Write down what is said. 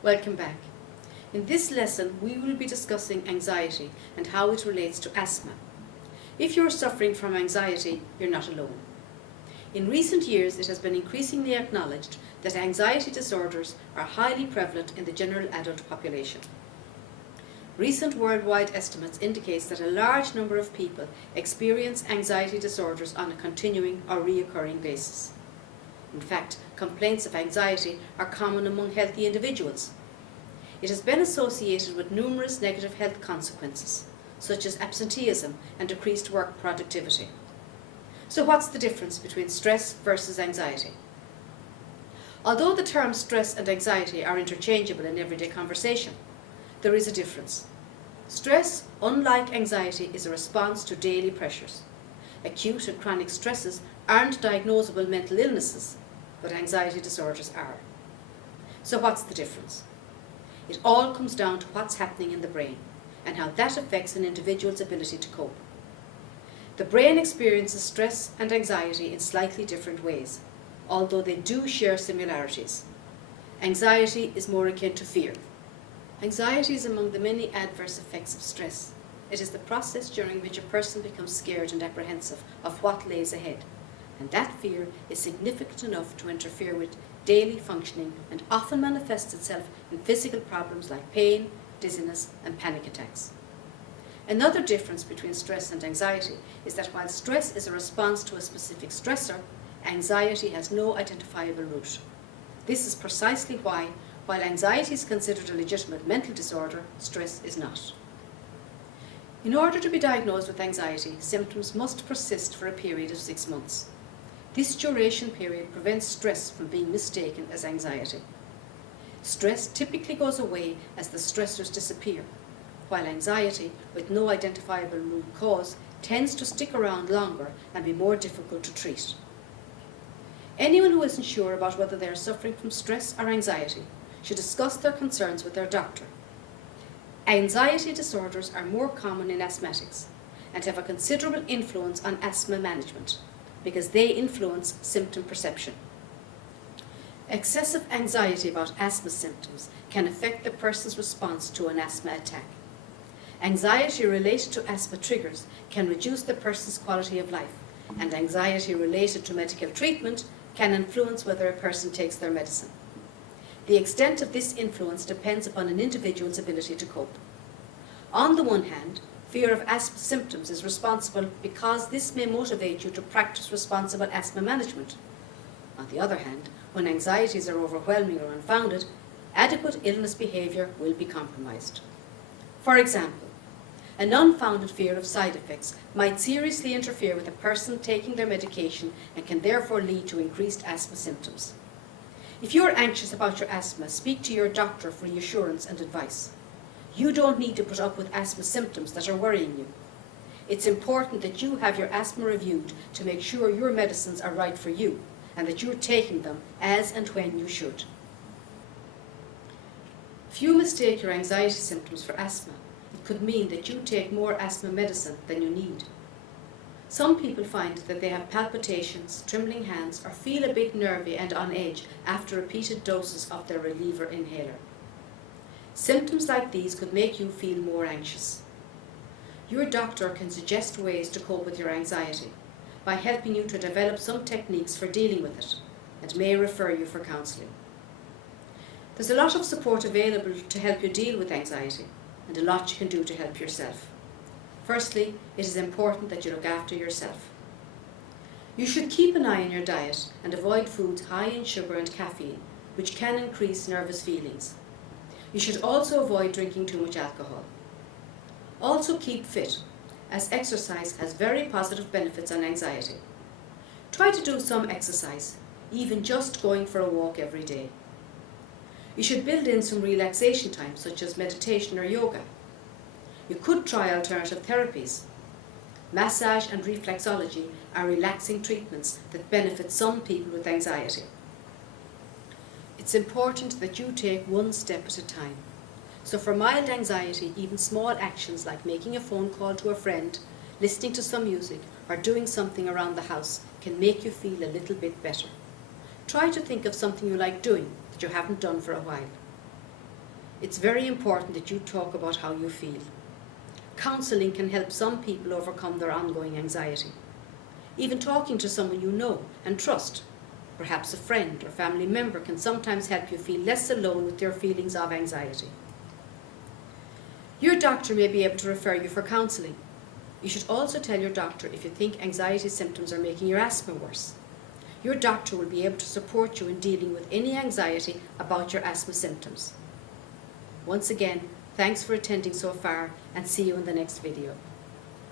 Welcome back. In this lesson, we will be discussing anxiety and how it relates to asthma. If you're suffering from anxiety, you're not alone. In recent years, it has been increasingly acknowledged that anxiety disorders are highly prevalent in the general adult population. Recent worldwide estimates indicate that a large number of people experience anxiety disorders on a continuing or reoccurring basis. In fact, complaints of anxiety are common among healthy individuals. It has been associated with numerous negative health consequences, such as absenteeism and decreased work productivity. So what's the difference between stress versus anxiety? Although the terms stress and anxiety are interchangeable in everyday conversation, there is a difference. Stress, unlike anxiety, is a response to daily pressures. Acute and chronic stresses aren't diagnosable mental illnesses, but anxiety disorders are. So what's the difference? It all comes down to what's happening in the brain and how that affects an individual's ability to cope. The brain experiences stress and anxiety in slightly different ways, although they do share similarities. Anxiety is more akin to fear. Anxiety is among the many adverse effects of stress. It is the process during which a person becomes scared and apprehensive of what lays ahead, and that fear is significant enough to interfere with daily functioning and often manifests itself in physical problems like pain, dizziness, and panic attacks. Another difference between stress and anxiety is that while stress is a response to a specific stressor, anxiety has no identifiable root. This is precisely why, while anxiety is considered a legitimate mental disorder, stress is not. In order to be diagnosed with anxiety, symptoms must persist for a period of 6 months. This duration period prevents stress from being mistaken as anxiety. Stress typically goes away as the stressors disappear, while anxiety, with no identifiable root cause, tends to stick around longer and be more difficult to treat. Anyone who isn't sure about whether they are suffering from stress or anxiety should discuss their concerns with their doctor. Anxiety disorders are more common in asthmatics and have a considerable influence on asthma management because they influence symptom perception. Excessive anxiety about asthma symptoms can affect the person's response to an asthma attack. Anxiety related to asthma triggers can reduce the person's quality of life, and anxiety related to medical treatment can influence whether a person takes their medicine. The extent of this influence depends upon an individual's ability to cope. On the one hand, fear of asthma symptoms is responsible because this may motivate you to practice responsible asthma management. On the other hand, when anxieties are overwhelming or unfounded, adequate illness behaviour will be compromised. For example, an unfounded fear of side effects might seriously interfere with a person taking their medication and can therefore lead to increased asthma symptoms. If you are anxious about your asthma, speak to your doctor for reassurance and advice. You don't need to put up with asthma symptoms that are worrying you. It's important that you have your asthma reviewed to make sure your medicines are right for you and that you're taking them as and when you should. If you mistake your anxiety symptoms for asthma, it could mean that you take more asthma medicine than you need. Some people find that they have palpitations, trembling hands, or feel a bit nervy and on edge after repeated doses of their reliever inhaler. Symptoms like these could make you feel more anxious. Your doctor can suggest ways to cope with your anxiety by helping you to develop some techniques for dealing with it and may refer you for counselling. There's a lot of support available to help you deal with anxiety and a lot you can do to help yourself. Firstly, it is important that you look after yourself. You should keep an eye on your diet and avoid foods high in sugar and caffeine, which can increase nervous feelings. You should also avoid drinking too much alcohol. Also keep fit, as exercise has very positive benefits on anxiety. Try to do some exercise, even just going for a walk every day. You should build in some relaxation time, such as meditation or yoga. You could try alternative therapies. Massage and reflexology are relaxing treatments that benefit some people with anxiety. It's important that you take one step at a time. So for mild anxiety, even small actions like making a phone call to a friend, listening to some music, or doing something around the house can make you feel a little bit better. Try to think of something you like doing that you haven't done for a while. It's very important that you talk about how you feel. Counselling can help some people overcome their ongoing anxiety. Even talking to someone you know and trust, perhaps a friend or family member, can sometimes help you feel less alone with your feelings of anxiety. Your doctor may be able to refer you for counselling. You should also tell your doctor if you think anxiety symptoms are making your asthma worse. Your doctor will be able to support you in dealing with any anxiety about your asthma symptoms. Once again, thanks for attending so far, and see you in the next video.